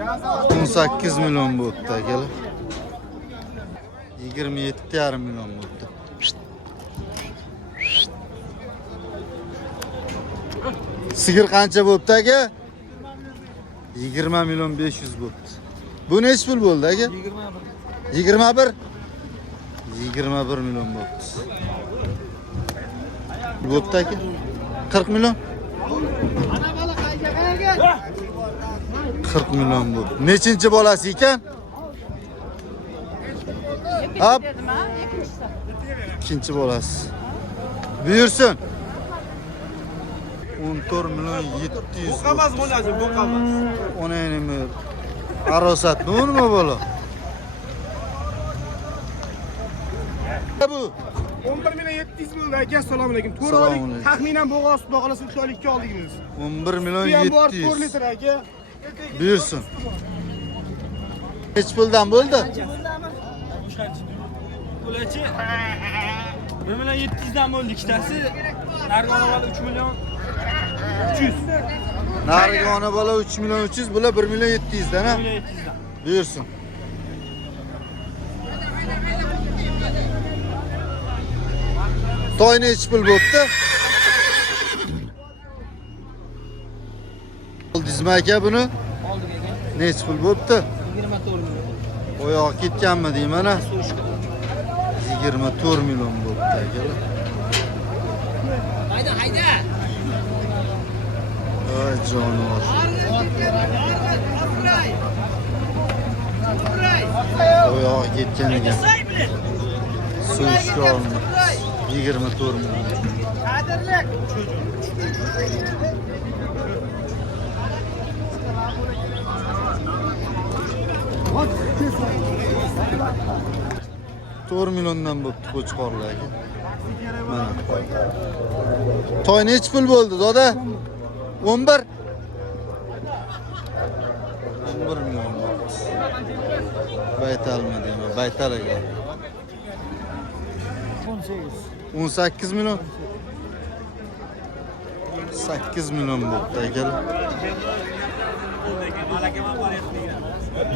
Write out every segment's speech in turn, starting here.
18 milyon bo'pti akalar. 27,5 milyon bo'pti. Sigir qancha bo'pti aka? 20 milyon 500 bo'pti. Bu nech pul bo'ldi aka? 21. 21 milyon bo'pti. Bo'pti aka? 40 milyon. 40 milyon bo'pti. Nechinchi bolasi ekan? Hop. İkinci bolasi. Buyursun. 14 milyon 700. Boqamaz bolasi, boqamaz. Ona nima? Arosat nima bola? Bu 11 milyon 700 bo'ldi aka. Assalomu alaykum. Assalomu alaykum. Taxminan bo'g'oz boqalasi 3 oylikka oldingiz. 11 milyon Bu ham bor 4 700. litr aka. Buyursun. Neç puldan bo'ldi? Bularchi 1 milyon 700 dan bo'ldi ikkitasi. Nargona bola 3 milyon 300. Nargona bola 3 milyon 300, bular 1 milyon 700 dan ha? 1 milyon 700 dan. Buyursun. Toy neç pul bo'pti? Oldingizmi aka buni? Oldik aka. Neç pul bo'pti? 24 milyon. Oyoq ketganmi deyman ha? 24 milyon bo'pti akalar. Hayda. Ay jonivor. Oyoq ketgan ekan. Suyishga olmaydi. 24 milyon. To'rt milliondan bo'pti qo'chqorlar aka. Mana. Toy nech pul bo'ldi doda? 11. 11 milyon bo'pti. Baytalmi deyman, baytal aka. 18 milyon. 8 milyon bo'pti akalar.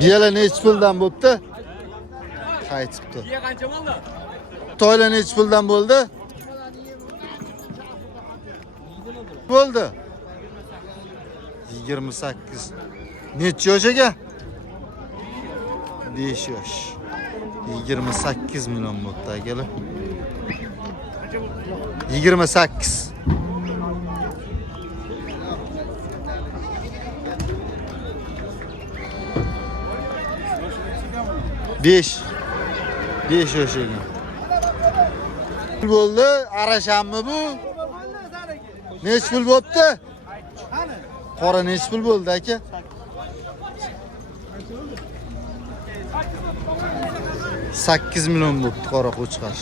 Biyalar nech puldan bo'pti? Qaytibdi. Biya qancha bo'ldi? Toylar nech puldan bo'ldi? Bo'ldi. 28. Necha yosh aka? 5 yosh. 28 milyon bo'pti akalar. 28. Beş yosh ekan. Pul bo'ldi, arashanmi bu? Nech pul bo'pti? Qora nech pul bo'ldi aka? 8 milyon bo'pti qora qo'chqar.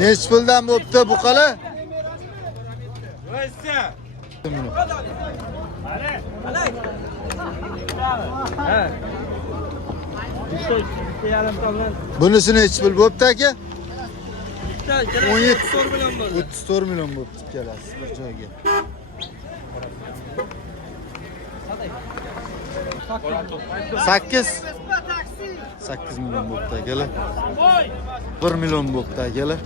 Nech puldan bo'pti bu qala? Bunisi nech pul bo'pti aka? 17 milyon bo'ldi. 34 milyon bo'pti ikkalasi bir joyga. Sakkiz. 8 milyon bo'pti akalar. 1 milyon bo'pti akalar.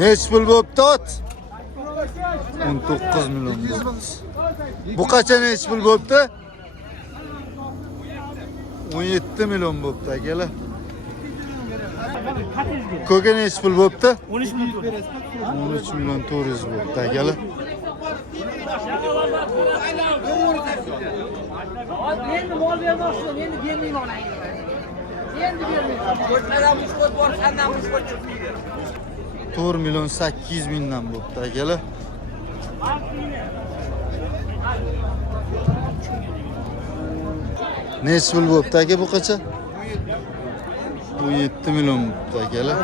Nech pul bo'pti ot? 19 milyon bo'pti. Bu qancha nech pul bo'pti? 17 milyon bo'pti akalar. Ko'ga nech pul bo'pti? 13 milyon. 13 milyon 400 bo'pti akalar. Endi mol bermoqchiman, endi bermayman. Endi bermayman. Ko'chmadan mushkul bor, sandan mushkul chiqmaydi. 4 milyon 800 mingdan bo'pti akalar. Nech pul bo'pti aka bu qancha? 17 milyon bo'pti akalar.